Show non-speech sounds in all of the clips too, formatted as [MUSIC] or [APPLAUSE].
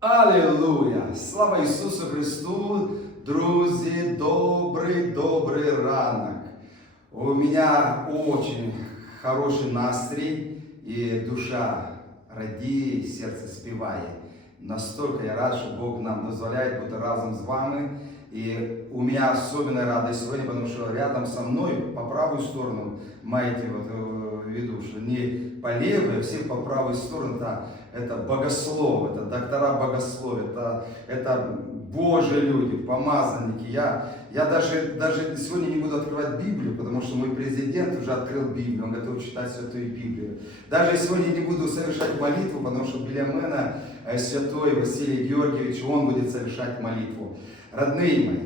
Алілуя! Слава Ісусу Христу! Друзі, добрый, добрый ранок! У меня очень хороший настрій и душа радіє, серце співає. Настолько я рад, что Бог нам дозволяет быть разом с вами. И у меня особенная радость сегодня, потому что рядом со мной, по правую сторону, маете вот э, в виду, что не по левой, а все по правую сторону, это, это богословы, это доктора богословия, это, это Божьи люди, помазанники. Я, я даже, даже сегодня не буду открывать Библию, потому что мой президент уже открыл Библию, он готов читать Святую Библию. Даже сегодня не буду совершать молитву, потому что мене э, святой Василий Георгиевич, он будет совершать молитву. Родные мои,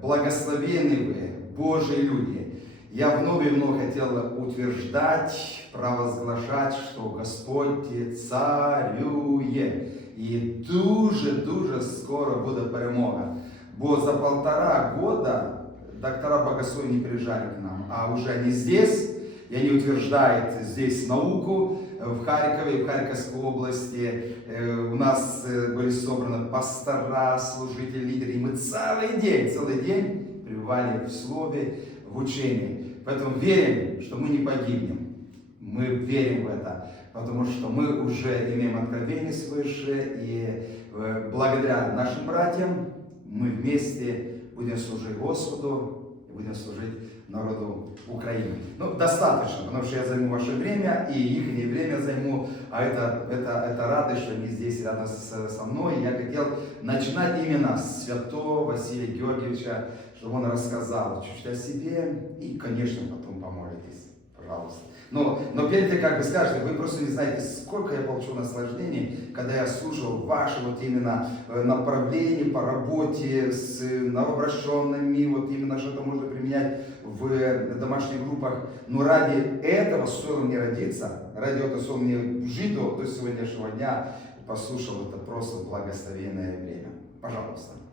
благословенны вы, Божьи люди. Я вновь и вновь хотел утверждать, провозглашать, что Господь царює. І дуже-дуже скоро буде перемога. Бо за полтора года доктора богословия не приезжали к нам, а уже они здесь, и они утверждают здесь науку в Харькове, в Харьковской области. Э, У нас э, были собраны пастора, служители, лидеры, и мы целый день, целый день пребывали в слове, в учении. Поэтому верим, что мы не погибнем. Мы верим в это, потому что мы уже имеем откровение свыше, и э, благодаря нашим братьям мы вместе будем служить Господу и будем служить народу Украины. Ну, достаточно, потому что я займу ваше время, и их время займу, а это, это, это радость, что они здесь рядом со мной. Я хотел начинать именно с святого Василия Георгиевича, чтобы он рассказал чуть-чуть о себе, и, конечно, потом помолитесь, пожалуйста. Но, но перед тем, как вы скажете, вы просто не знаете, сколько я получил наслаждений, когда я слушал ваши вот именно э, направления по работе с новообращенными, вот именно что-то можно применять в э, домашних группах. Но ради этого стоило мне родиться, ради этого стоило мне жить до сегодняшнего дня. Послушал, это просто благословенное время. Пожалуйста.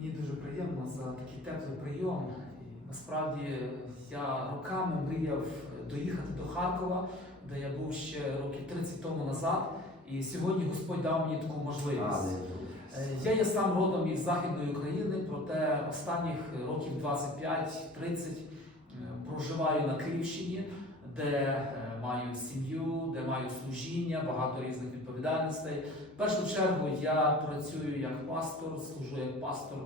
Мені дуже приємно за такий теплий прийом. Насправді я роками мріяв доїхати до Харкова, де я був ще років 30 тому назад. І сьогодні Господь дав мені таку можливість. Е, Я є сам родом із Західної України, проте останніх років 25-30 е, проживаю на Київщині, де е, маю сім'ю, де маю служіння, багато різних відповідальностей. В першу чергу я працюю як пастор, служу як пастор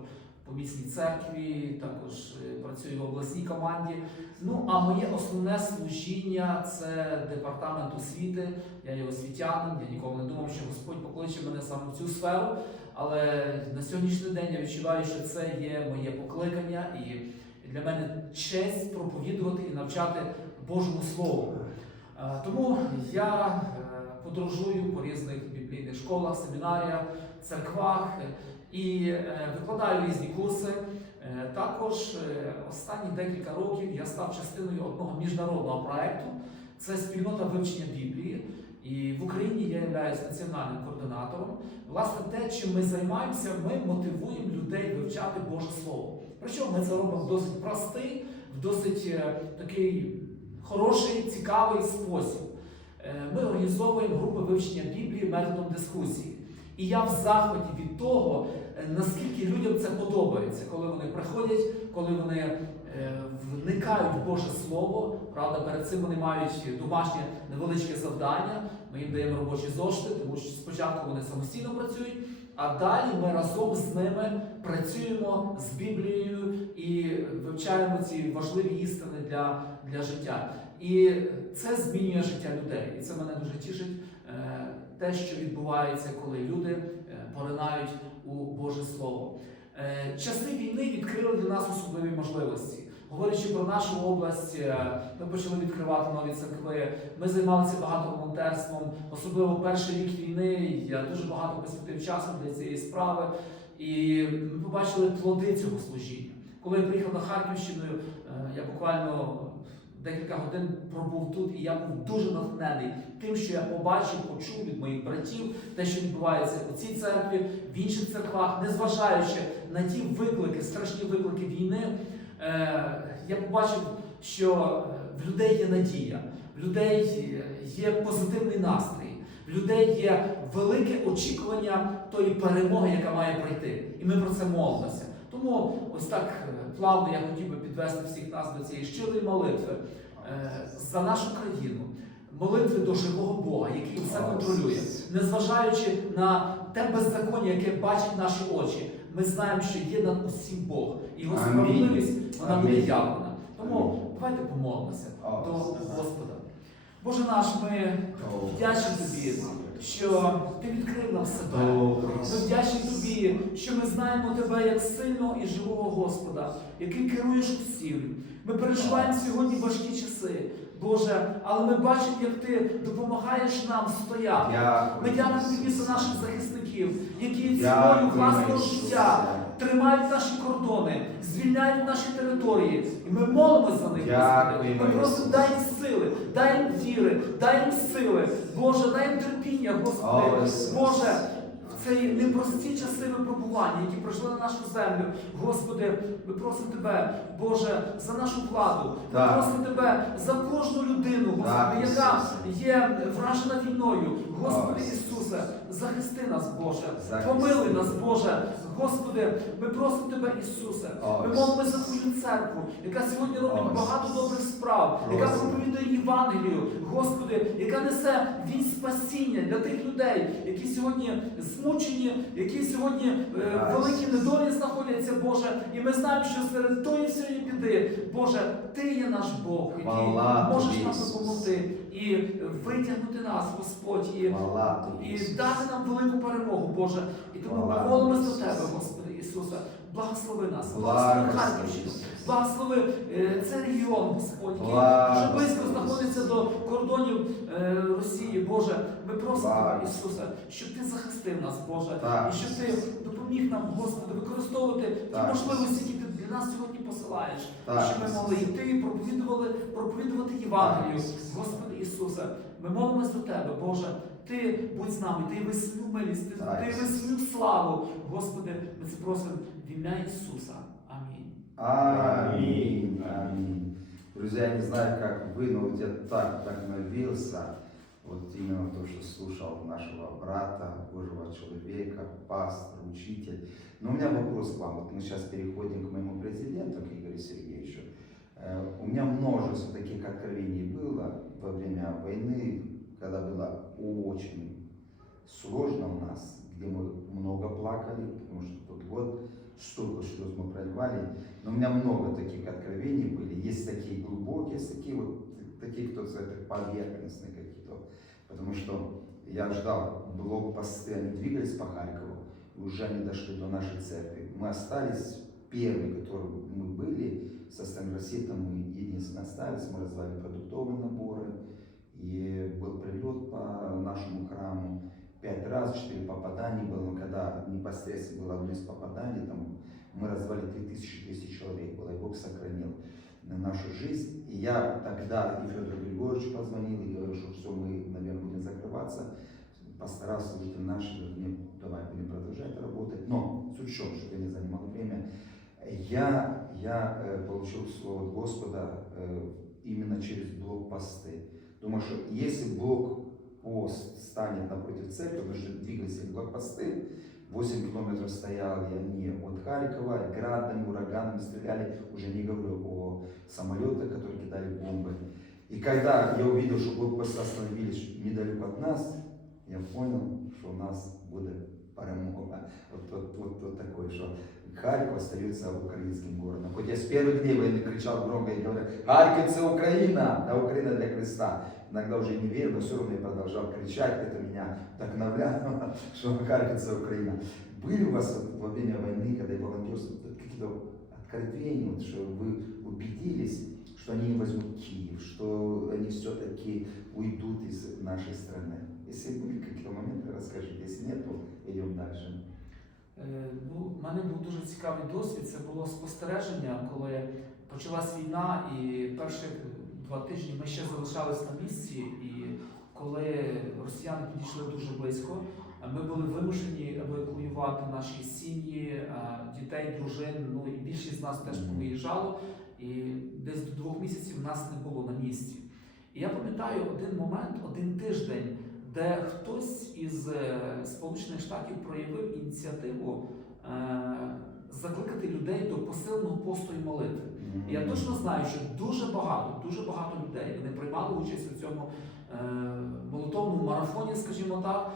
по місній церкві, також е, працюю в обласній команді. Ну а моє основне служіння це департамент освіти. Я є освітянин, я ніколи не думав, що Господь покличе мене саме в цю сферу. Але на сьогоднішній день я відчуваю, що це є моє покликання, і для мене честь проповідувати і навчати Божому Слову. Е, Тому я е, подорожую по різних біблійних школах, семінаріях, церквах е, і викладаю різні курси. Також останні декілька років я став частиною одного міжнародного проекту. Це спільнота вивчення Біблії. І в Україні я являюсь національним координатором. Власне, те, чим ми займаємося, ми мотивуємо людей вивчати Боже Слово. Причому ми це робимо в досить простий, в досить такий хороший, цікавий спосіб. Е, Ми організовуємо групи вивчення Біблії методом дискусії. І я в захваті від того, е, наскільки людям це подобається, коли вони приходять, коли вони е, вникають в Боже Слово. Правда, перед цим вони мають домашнє невеличке завдання. Ми їм даємо робочі зошити, тому що спочатку вони самостійно працюють, а далі ми разом з ними працюємо з Біблією і вивчаємо ці важливі істини для, для життя. І це змінює життя людей. І це мене дуже тішить. е, Те, що відбувається, коли люди е, поринають у Боже Слово. Е, Часи війни відкрили для нас особливі можливості. Говорячи про нашу область, е, ми почали відкривати нові церкви. Ми займалися багато волонтерством. Особливо перший рік війни я дуже багато присвятив часу для цієї справи. І ми побачили плоди цього служіння. Коли я приїхав на Харківщину, е, я буквально декілька годин пробув тут, і я був дуже натхнений тим, що я побачив, почув від моїх братів, те, що відбувається у цій церкві, в інших церквах, незважаючи на ті виклики, страшні виклики війни, я побачив, що в людей є надія, в людей є позитивний настрій. В людей є велике очікування тої перемоги, яка має прийти. І ми про це молимося. Тому ось так е, плавно я хотів би підвести всіх нас до цієї щирої молитви е, за нашу країну, молитви до живого Бога, який все контролює, незважаючи на те беззаконня, яке бачать наші очі. Ми знаємо, що є над усім Бог, і його справедливість вона буде явлена. Тому давайте помолимося до Господа. Боже наш, ми вдячні тобі, що ти відкрив нам себе. Ми вдячні тобі, що ми знаємо тебе як сильного і живого Господа, який керуєш усім. Ми переживаємо сьогодні важкі часи, Боже, але ми бачимо, як ти допомагаєш нам стояти. Ми дякуємо тобі за наших захисників, які ціною власного життя тримають наші кордони, звільняють наші території. І ми молимося за них, Господи. Ми просимо, дай їм сили, дай їм віри, дай їм сили. Боже, дай їм терпіння, Господи. Боже, ці непрості часи випробування, які пройшли на нашу землю. Господи, ми просимо Тебе, Боже, за нашу владу. Ми просимо Тебе за кожну людину, Господи, яка є вражена війною. Господи Ісусе. Захисти нас, Боже, помилуй нас, Боже. Господи, ми просимо Тебе, Ісусе. Ми молимося за Твою церкву, яка сьогодні робить багато добрих справ, яка проповідує Євангелію, Господи, яка несе вість спасіння для тих людей, які сьогодні змучені, які сьогодні е, в великій недолі знаходяться, Боже. І ми знаємо, що серед тої всієї біди, Боже, Ти є наш Бог, який Хвала можеш нам допомогти і витягнути нас, Господь, і і дати нам велику перемогу, Боже. Молимося до Тебе, Господи Ісусе. Благослови нас, Благослови, Харківщину, благослови е, цей регіон, Господь, який дуже близько знаходиться до кордонів е, Росії. Боже, ми просимо. Ісусе, щоб Ти захистив нас, Боже, і щоб Ти допоміг нам, Господи, використовувати ті можливості, які Ти для нас сьогодні посилаєш, щоб ми могли йти і проповідувати Євангелію. Господи Ісусе, ми молимось до Тебе, Боже. Ти будь з нами, ти весну милість, ти, Так. ти весну славу. Господи, ми це просимо в ім'я Ісуса. Амінь. Аминь. Аминь. Друзья, я не знаю, как вы, но вот я так вдохновился, вот именно то, что слушал нашего брата, Божьего человека, пастора, учитель. Но у меня вопрос к вам. Вот мы сейчас переходим к моему президенту, к Игорю Сергеевичу. Э, У меня множество таких откровений было во время войны, когда было очень сложно у нас, где мы много плакали, потому что тот год столько слез мы проливали. Но у меня много таких откровений были. Есть такие глубокие, есть такие вот, такие, кто поверхностные какие-то. Потому что я ждал блокпосты, они двигались по Харькову, и уже они дошли до нашей церкви. Мы остались первые, которые мы были, со стороны России, там мы единственные остались, мы развали продуктовые наборы, и был прилет по нашему храму. Пять раз, четыре попадания было, когда непосредственно было одно из попаданий, там мы развали 3200 человек было, и Бог сохранил на нашу жизнь. И я тогда и Федор Григорьевич позвонил и говорил, что все, мы, наверное, будем закрываться. Пастора, служители наши говорят, «Нет, давай будем продолжать работать. Но в чем, чтобы я не занимал время, я, я э, получил слово Господа э, именно через блокпосты. Думаю, что если блокпост станет напротив церкви, потому что двигались блокпосты, 8 километров стояли они от Харькова, градами, ураганами стреляли, уже не говорю о самолетах, которые кидали бомбы. И когда я увидел, что блокпосты остановились недалеко от нас, я понял, что у нас будет перемога. Вот, вот, вот, вот такое, что Харьков остается украинским городом. Хоть я с первых дней войны кричал громко и говорил, Харьков это Украина, да Украина для Христа. Иногда уже не верил, но все равно я продолжал кричать, это меня вдохновляло, [LAUGHS] что Харьков это Украина. Были у вас вот во время войны, когда я волонтерствовал, вот какие-то откровения, вот, что вы убедились, что они не возьмут Киев, что они все-таки уйдут из нашей страны? Если были какие-то моменты, расскажите. Если нет, то идем дальше. Е, Ну, в мене був дуже цікавий досвід. Це було спостереження, коли почалась війна, і перших два тижні ми ще залишались на місці. І коли росіяни підійшли дуже близько, ми були вимушені евакуювати наші сім'ї, дітей, дружин. Ну і більшість з нас теж Мгм. поїжджало. І десь до двох місяців нас не було на місці. І я пам'ятаю один момент, один тиждень, де хтось із е, Сполучених Штатів проявив ініціативу е, закликати людей до посиленого посту і молитви. І Я точно знаю, що дуже багато, дуже багато людей вони приймали участь у цьому е, молитовному марафоні, скажімо так.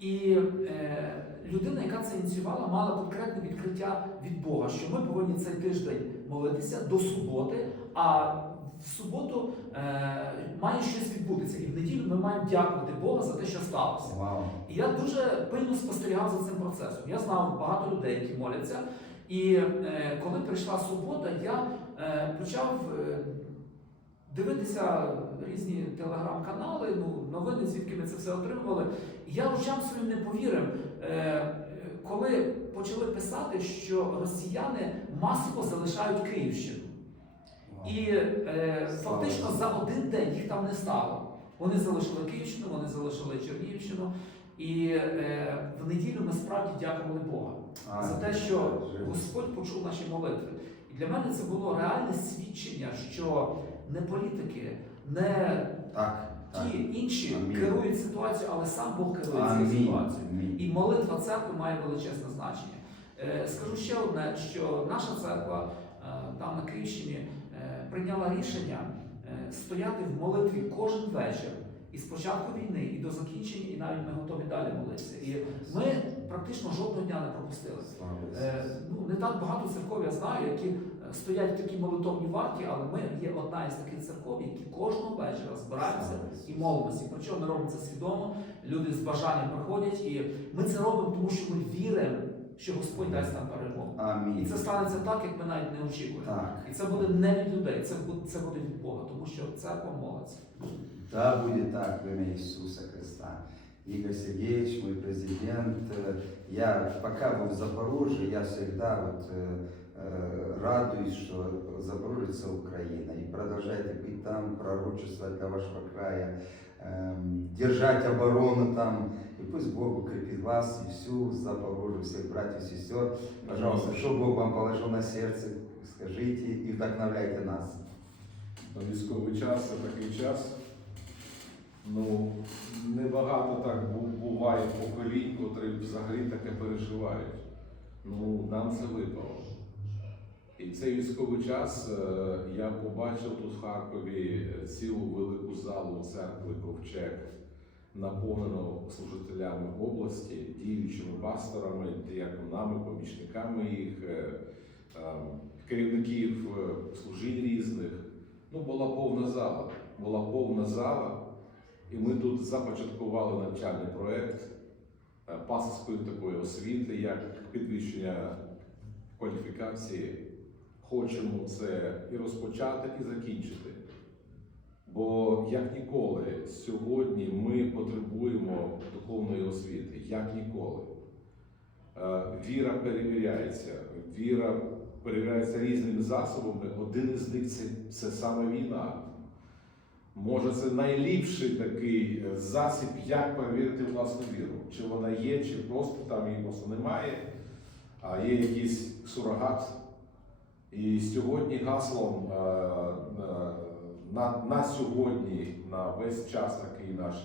І е, людина, яка це ініціювала, мала конкретне відкриття від Бога, що ми повинні цей тиждень молитися до суботи, а в суботу е, має щось відбутися. І в неділю ми маємо дякувати Бога за те, що сталося. Вау. І я дуже пильно спостерігав за цим процесом. Я знав багато людей, які моляться. І е, коли прийшла субота, я е, почав е, дивитися різні телеграм-канали, ну, новини, звідки ми це все отримували. І я очам своїм не повірив, е, коли почали писати, що росіяни масово залишають Київщину. І е, фактично за один день їх там не стало. Вони залишили Київщину, вони залишили Чернігівщину. І е, в неділю ми справді дякували Бога А, за те, що. Господь почув наші молитви. І для мене це було реальне свідчення, що не політики, не Так, так. ті інші Амінь. керують ситуацією, але сам Бог керує цією ситуацією. І молитва церкви має величезне значення. Е, Скажу ще одне, що наша церква е, там на Київщині е, прийняла рішення стояти в молитві кожен вечір і з початку війни, і до закінчення, і навіть ми готові далі молитися. І ми практично жодного дня не пропустили. Е, Ну, не так багато церков я знаю, які е, стоять в такій молитовній варті, але ми є одна із таких церков, які кожного вечора збираються і молимося. І Причому ми робимо це свідомо. Люди з бажанням приходять, і ми це робимо, тому що ми віримо, що Господь дасть нам перемогу. І це станеться так, як ми навіть не очікуємо. Так. І це буде не від людей, це буде, це буде від Бога, тому що церква молиться. Да, будет так во имя Иисуса Христа. Игорь Сергеевич, мой президент, э, я пока был в Запорожье, я всегда вот э, э, радуюсь, что Запорожье это Украина. И продолжайте быть там, пророчествовать для вашего края, эм, держать оборону там. И пусть Бог укрепит вас и всю Запорожье, всех братьев и сестер. Пожалуйста, что Бог вам положил на сердце, скажите и вдохновляйте нас. На військовий час це такий час. Ну, небагато так буває поколінь, котрі взагалі таке переживають. Ну, нам це випало. І цей військовий час е, я побачив тут в Харкові цілу велику залу церкви Ковчег, наповнену служителями області, діючими пасторами, діяконами, помічниками їх, е, е, керівників е, служінь різних. Ну, була повна зала. Була повна зала, і ми тут започаткували навчальний проєкт е, пасторської такої освіти, як підвищення кваліфікації. Хочемо це і розпочати, і закінчити. Бо як ніколи сьогодні ми потребуємо духовної освіти, як ніколи. Е, Віра перевіряється, віра перевіряється різними засобами. Один із них це, це саме війна. Може, це найліпший такий е, засіб, як перевірити власну віру. Чи вона є, чи просто там її просто немає, а є якийсь сурогат. І сьогодні гаслом е, е, на, на сьогодні, на весь час, такий наш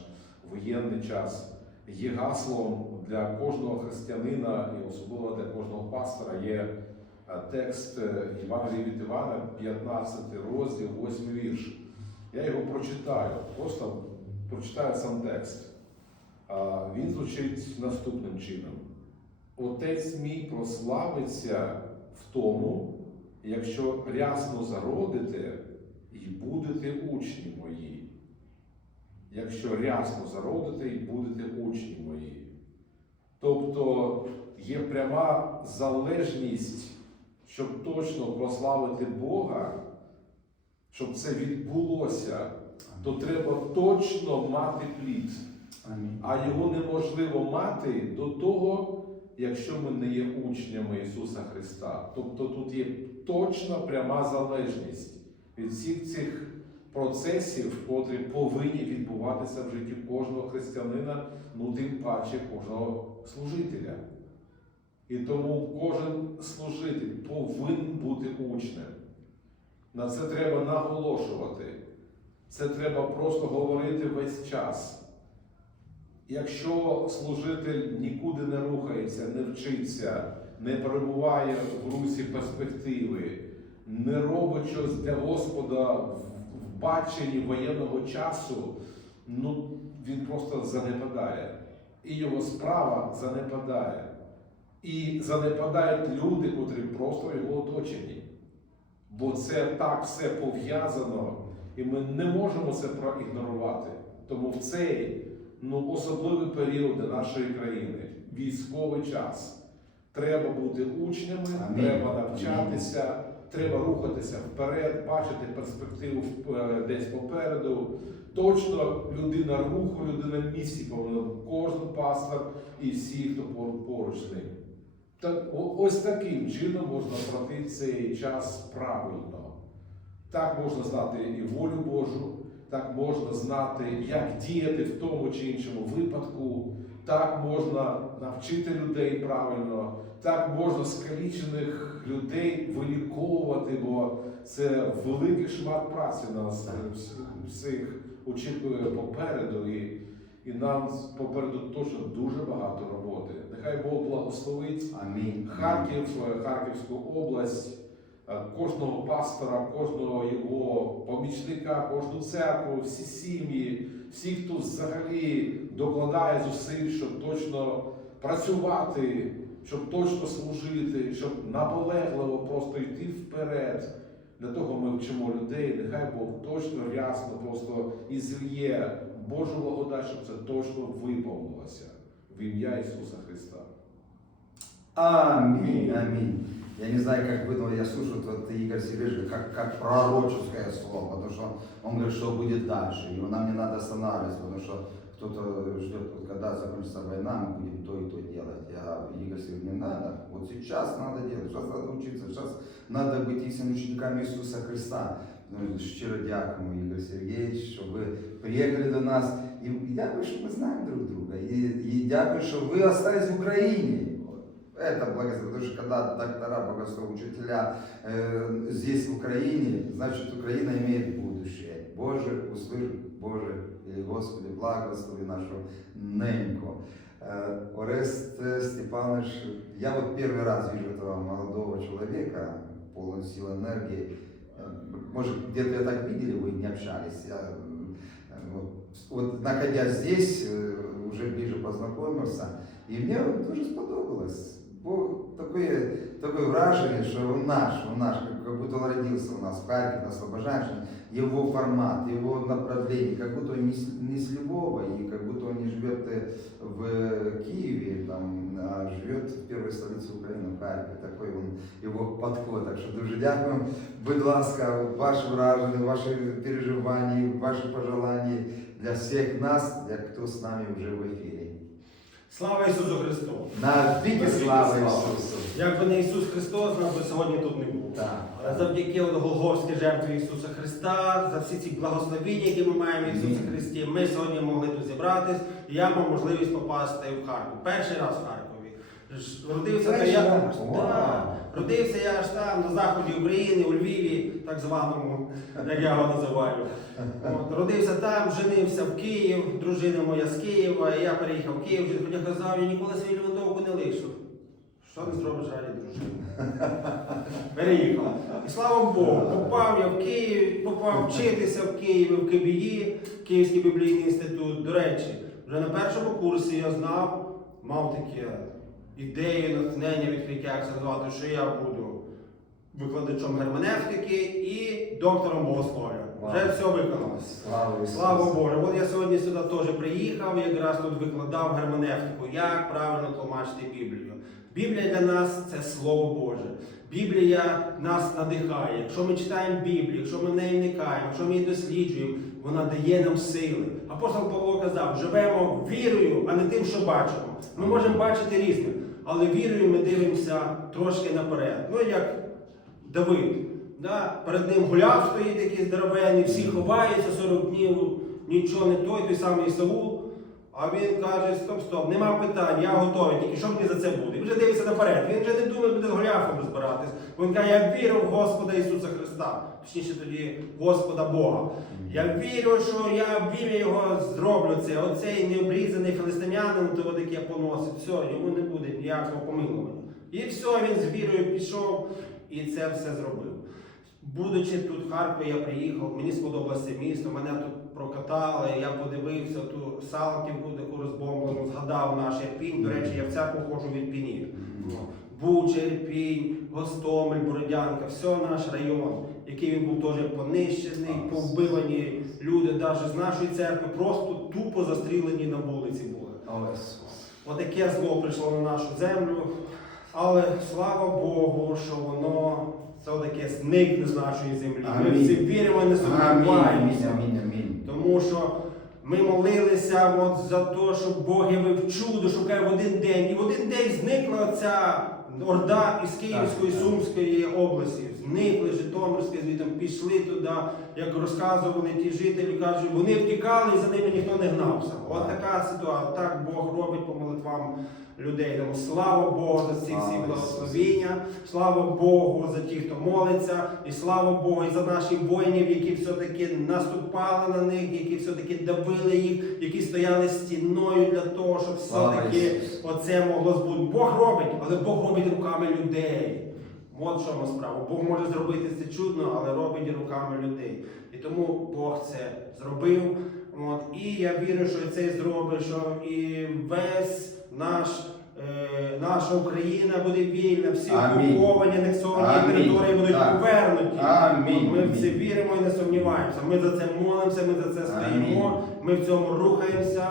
воєнний час, є гаслом для кожного християнина і особливо для кожного пастора є текст Євангелія від Івана, 15 розділ, 8 вірш. Я його прочитаю, просто прочитаю сам текст. А, Він звучить наступним чином: Отець мій прославиться в тому, якщо рясно зародите і будете учні мої. Якщо рясно зародите і будете учні мої. Тобто є пряма залежність, щоб точно прославити Бога, щоб це відбулося, то треба точно мати плід. А його неможливо мати до того, якщо ми не є учнями Ісуса Христа. Тобто тут є точна пряма залежність від всіх цих процесів, котрі повинні відбуватися в житті кожного християнина, ну тим паче кожного служителя. І тому кожен служитель повинен бути учнем. На це треба наголошувати. Це треба просто говорити весь час. Якщо служитель нікуди не рухається, не вчиться, не перебуває в русі перспективи, не робить щось для Господа в баченні воєнного часу, ну він просто занепадає. І його справа занепадає. І занепадають люди, котрі просто його оточенні. Бо це так все пов'язано, і ми не можемо це проігнорувати. Тому в цей ну, особливий період для нашої країни, військовий час, треба бути учнями, Амінь. треба навчатися, треба рухатися вперед, бачити перспективу е, десь попереду. Точно людина руху, людина місії повинна кожен пастор і всі, хто поруч з ним. Так, ось таким чином можна пройти цей час правильно. Так можна знати і волю Божу, так можна знати, як діяти в тому чи іншому випадку, так можна навчити людей правильно, так можна скалічених людей виліковувати, бо це великий шмат праці нас всіх очікує попереду. І, і нам попереду точно дуже багато роботи. Нехай Бог благословить Амінь. Харків, е, Харківську область, е, кожного пастора, кожного його помічника, кожну церкву, всі сім'ї, всі, хто взагалі докладає зусиль, щоб точно працювати, щоб точно служити, щоб наполегливо просто йти вперед. Для того ми вчимо людей, нехай Бог точно рясно просто і зліє Божу благодать, щоб це точно виповнилося в ім'я Ісуса Христа. Аминь, аминь. Я не знаю, как вы, но я слушаю вот Игорь Сережи, как, как пророческое слово, потому что он говорит, что будет дальше, и нам не надо останавливаться, потому что кто-то ждет, вот когда закончится война, мы будем то и то делать. А Игорь Сергеевич, не надо, вот сейчас надо делать, сейчас надо учиться, сейчас надо быть истинными учениками Иисуса Христа. Ну, щиро дякуємо, Ігор Сергійович, що ви приїхали до нас. І дякую, що ми знаємо друг друга. І, і дякую, що ви остались в Україні. Это благословение, потому что когда доктора, богословы, учителя э, здесь в Украине, значит Украина имеет будущее. Боже, услышь, Боже, или Господи, благослови нашу неньку. Э, Орест э, Степанович, я вот первый раз вижу этого молодого человека, полный сил энергии. Э, Может, где-то я так видели, вы не общались. Я, э, вот, вот находясь здесь, э, уже ближе познакомился, і мені дуже сподобалось. Бо таке, таке враження, що він наш, він наш, как, как будто он родился у нас в Харькове, на Слобожанщине. Его формат, его направление, как будто он не с, не с Львова, и как будто он не живет э, в Киеве, там, а живет в первой столице Украины, в Харькове. Такой он, его подход. Так що дуже дякуємо. Будь ласка, ваші враження, ваші переживання, ваші пожелання для всіх нас, для хто з нами вже в ефірі. Слава Ісусу Христу! Навіки слава Ісусу! Якби не Ісус Христос, нас би сьогодні тут не було. Так. Але завдяки от Голгофській жертві Ісуса Христа, за всі ці благословіння, які ми маємо в Ісусі Христі, ми сьогодні могли тут зібратись, і я мав можливість попасти в Харків. Перший раз в Харкові. Родився я. Да. Родився я аж там, на заході України, у Львові, так званому, як я його називаю. От, родився там, женився в Київ, дружина моя з Києва, і я переїхав в Київ, хоча казав, я ніколи свою Лівандовку не лишу. Що не зробиш раді дружини? Переїхав. І слава Богу, попав я в Київ, попав вчитися в Києві, в КБІ, Київський біблійний інститут. До речі, вже на першому курсі я знав, мав таке ідею, натхнення, відкриття, як це назвати, що я буду викладачом герменевтики і доктором богослов'я. Вже все виконалось. Слава! Слава Богу, от я сьогодні сюди теж приїхав, якраз тут викладав герменевтику, як правильно тлумачити Біблію. Біблія для нас це Слово Боже. Біблія нас надихає. Якщо ми читаємо Біблію, якщо ми в неї вникаємо, якщо ми її досліджуємо, вона дає нам сили. Апостол Павло казав, живемо вірою, а не тим, що бачимо. Ми можемо бачити різне, але вірою ми дивимося трошки наперед. Ну як Давид. Да? Перед ним гуляв стоїть якийсь здоровенний, всі ховаються 40 днів, нічого не той, той самий Саул. А він каже, стоп, стоп, нема питань, я готовий, тільки що мені за це буде? Він вже дивиться наперед, він вже не думає, буде з Голіафом розбиратись. Бо Він каже, я вірю в Господа Ісуса Христа. Точніше тоді Господа Бога. Я вірю, що я в ім'я його зроблю це. Оцей необрізаний филистимянин, то таке поносить. Все, йому не буде ніякого помилування. І все, він з вірою пішов і це все зробив. Будучи тут в Харкові, я приїхав, мені сподобалося місто, мене тут прокатали, я подивився ту Салківку, таку розбомблену, згадав наш Ірпінь. До речі, я в церкву ходжу від Пінів. Буча, Ірпінь, Гостомель, Бородянка, все наш район, який він був теж понищений, повбивані люди, навіть з нашої церкви, просто тупо застрілені на вулиці були. Ой, Отаке зло прийшло на нашу землю. Але слава Богу, що воно це таке зникне з нашої землі. Ми Амінь. в це віримо не сумніваємося. Тому що ми молилися от за те, щоб Бог явив чудо, каже в один день. І в один день зникла ця орда із Київської. Сумської області. Зникли Житомирське звідти пішли туди, як розказували ті жителі, кажуть, вони втікали і за ними ніхто не гнався. От така ситуація. Так Бог робить по молитвам людей. Тому слава Богу за ці всі благословіння, слава Богу за ті, хто молиться, і слава Богу і за наших воїнів, які все-таки наступали на них, які все-таки давили їх, які стояли стіною для того, щоб все-таки оце могло збути. Бог робить, але Бог робить руками людей. От в чому справа. Бог може зробити це чудно, але робить і руками людей. І тому Бог це зробив. От. І я вірю, що це зробить, що і весь наш. е, Наша Україна буде вільна, всі окуповані, анексовані території будуть Так. повернуті. Амінь. Ми в це віримо і не сумніваємося. Ми за це молимося, ми за це стоїмо, ми в цьому рухаємося.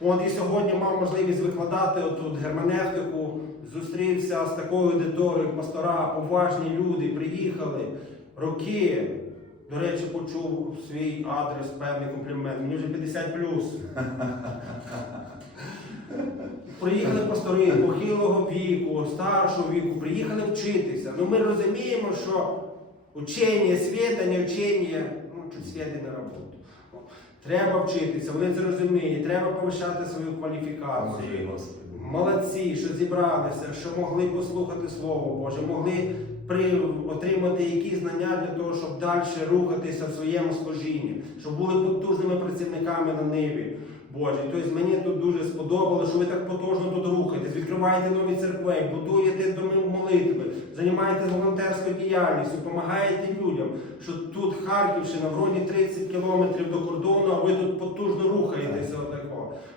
От і сьогодні мав можливість викладати отут герменевтику, зустрівся з такою аудиторією, пастора, поважні люди, приїхали роки. До речі, почув свій адрес, певний комплімент. Мені вже 50 плюс. [LAUGHS] Приїхали пастори похилого віку, старшого віку, приїхали вчитися. Ну ми розуміємо, що учення світа, не учення, ну, чуть світи не роботу. Треба вчитися, вони це розуміють, треба повищати свою кваліфікацію. Молодці, що зібралися, що могли послухати Слово Боже, могли отримати якісь знання для того, щоб далі рухатися в своєму служінні, щоб були потужними працівниками на ниві. Боже, тобто мені тут дуже сподобалося, що ви так потужно тут рухаєтесь, відкриваєте нові церкви, будуєте доми молитви, займаєтесь волонтерською діяльністю, допомагаєте людям, що тут Харківщина, вроді 30 кілометрів до кордону, а ви тут потужно рухаєтеся.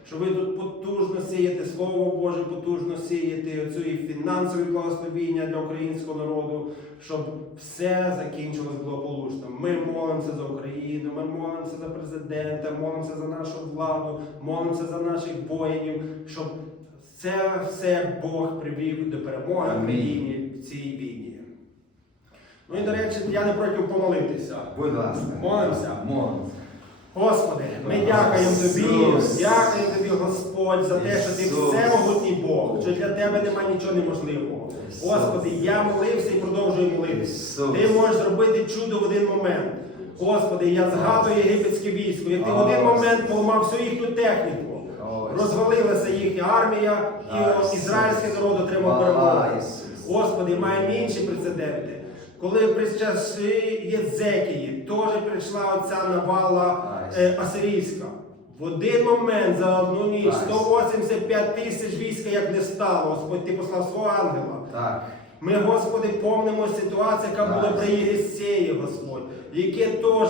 Що ви тут потужно сієте Слово Боже, потужно сієте оцю і фінансові благословіння для українського народу, щоб все закінчилось благополучно. Ми молимося за Україну, ми молимося за президента, молимося за нашу владу, молимося за наших воїнів, щоб це все Бог привів до перемоги в країні в цій війні. Ну і до речі, я не проти помолитися. Будь ласка. Молимося. Молимося. Господи, ми дякуємо Тобі, дякуємо Тобі, Господь, за те, що Ти всемогутній Бог, що для Тебе немає нічого неможливого. Господи, я молився і продовжую молитися. Ти можеш зробити чудо в один момент. Господи, я згадую єгипетське військо, як ти в один момент поламав всю їхню техніку. Розвалилася їхня армія, і ізраїльський народ отримав перемогу. Господи, маємо інші прецеденти. Коли при часи Єзекії теж прийшла оця навала е, асирійська. В один момент за одну ніч 185 тисяч війська як не стало. Господь, ти послав свого ангела. Так. Ми, Господи, помнимо ситуацію, яка була при Єгесії, Господь, яке теж,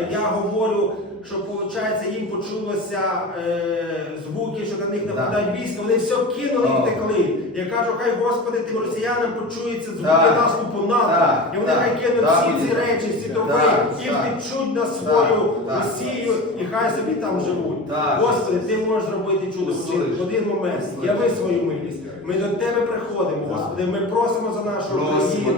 як я говорю, що виходить, їм почулося е, звуки, що на них нападають війська, вони все кинули і втекли. Я кажу, хай Господи, тим росіянам почується звуки наступу НАТО. І вони хай кинуть всі ці речі, всі трофеї, і Так. втечуть на свою. Росію, і хай собі там живуть. Господи, ти можеш зробити чудо в один момент. Яви свою милість. Ми до тебе приходимо, Господи. Ми просимо за нашу Україну.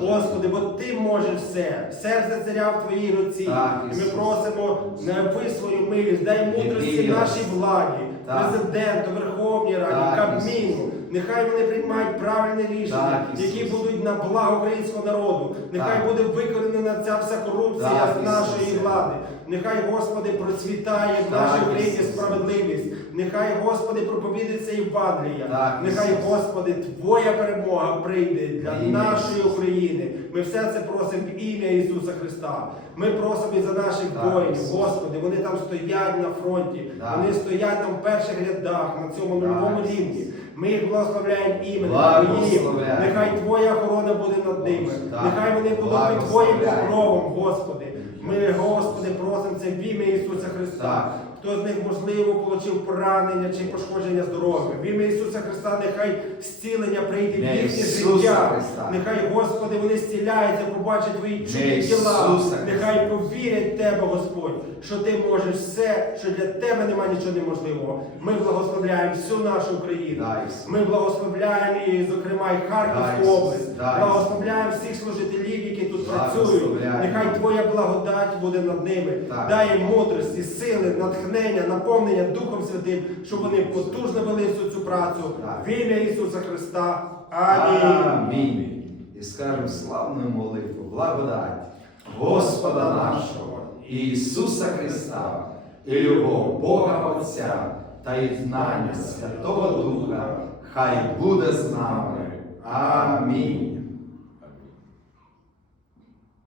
Господи, бо ти можеш все. Серце царя в твоїй руці. Так, І ми просимо нави свою милість, дай мудрості нашій владі, Так. президенту, Верховній Раді, Кабміну. Нехай вони приймають правильні рішення, Так, які будуть на благо українського народу. Нехай Так. буде викорінена ця вся корупція Так, з нашої влади. Нехай, Господи, процвітає в нашій Україні справедливість. Нехай, Господи, проповідується Євангелія. Нехай, Господи, Твоя перемога прийде для нашої України. Ми все це просимо в ім'я Ісуса Христа. Ми просимо і за наших воїнів. Господи, вони там стоять на фронті, вони стоять там в перших рядах на цьому Так, нульовому рівні. Ми їх благословляємо іменем Твоїм. Нехай Твоя охорона буде над ними. Нехай вони будуть під Твоїм покровом, Господи. Ми, Господи, просимо це в ім'я Ісуса Христа. Хто з них, можливо, отримав поранення чи пошкодження здоров'я. В ім'я Ісуса Христа нехай зцілення прийде в їхнє життя. Нехай, Господи, вони зціляються, побачать Твої чудні тіла. Нехай повірять в Тебе, Господь, що Ти можеш все, що для Тебе немає нічого неможливого. Ми благословляємо всю нашу Україну. Ми благословляємо і, зокрема, і Харківську область. Благословляємо всіх служителів, які тут працюють. Нехай Твоя благодать буде над ними. Дай їм мудрості, сили, натхнення, наповнення Духом Святим, щоб вони потужно вели всю цю працю. В ім'я Ісуса Христа. Амінь. Амінь. І скажемо славну молитву, благодать Господа нашого Ісуса Христа і любов Бога Отця та єднання Святого Духа, хай буде з нами. Амінь.